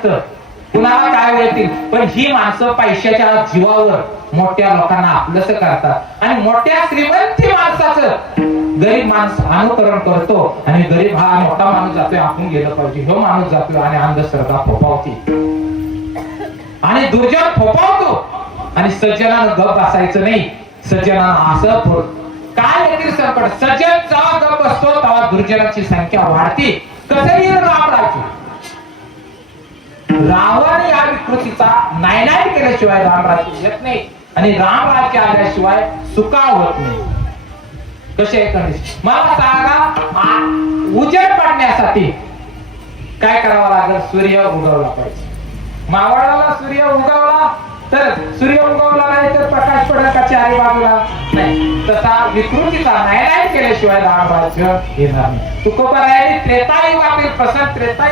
नसतं, कुणाला काय वेळतील, पण ही माणसं पैशाच्या जीवावर मोठ्या लोकांना आपलंसं करतात आणि मोठ्या श्रीमंती माणसाचं गरीब माणूस अनुकरण करतो आणि गरीब हा मोठा माणूस जातोय आपण गेलं पाहिजे, हो माणूस जातोय आणि अंधश्रद्धा फोपावते आणि दुर्जन फोपावतो आणि सज्जनानं गप बसायचं नाही. सज्जनानं असं काय येतील संकट, सज्जन जेव्हा गप बसतो तेव्हा दुर्जनाची संख्या वाढते. कसं येईल राम राज्य? रावण या विकृतीचा नायनाट केल्याशिवाय रामराज्य येत नाही आणि रामराज्य आल्याशिवाय सुकाळ होत नाही. कसे कंडिशन मला सांगा, उजेड पाडण्यासाठी काय करावं लागेल? सूर्य उगवला पाहिजे. मावळाला सूर्य उगवला तर सूर्य उगवला नाही तर प्रकाश पडेल का चारी बाजूला? नाही. तसा विकृतीचा नायनाट केल्याशिवाय रामराज्य येणार नाही. तुकोबरायांनी त्रेतायुगातील प्रसंग त्रेतायुग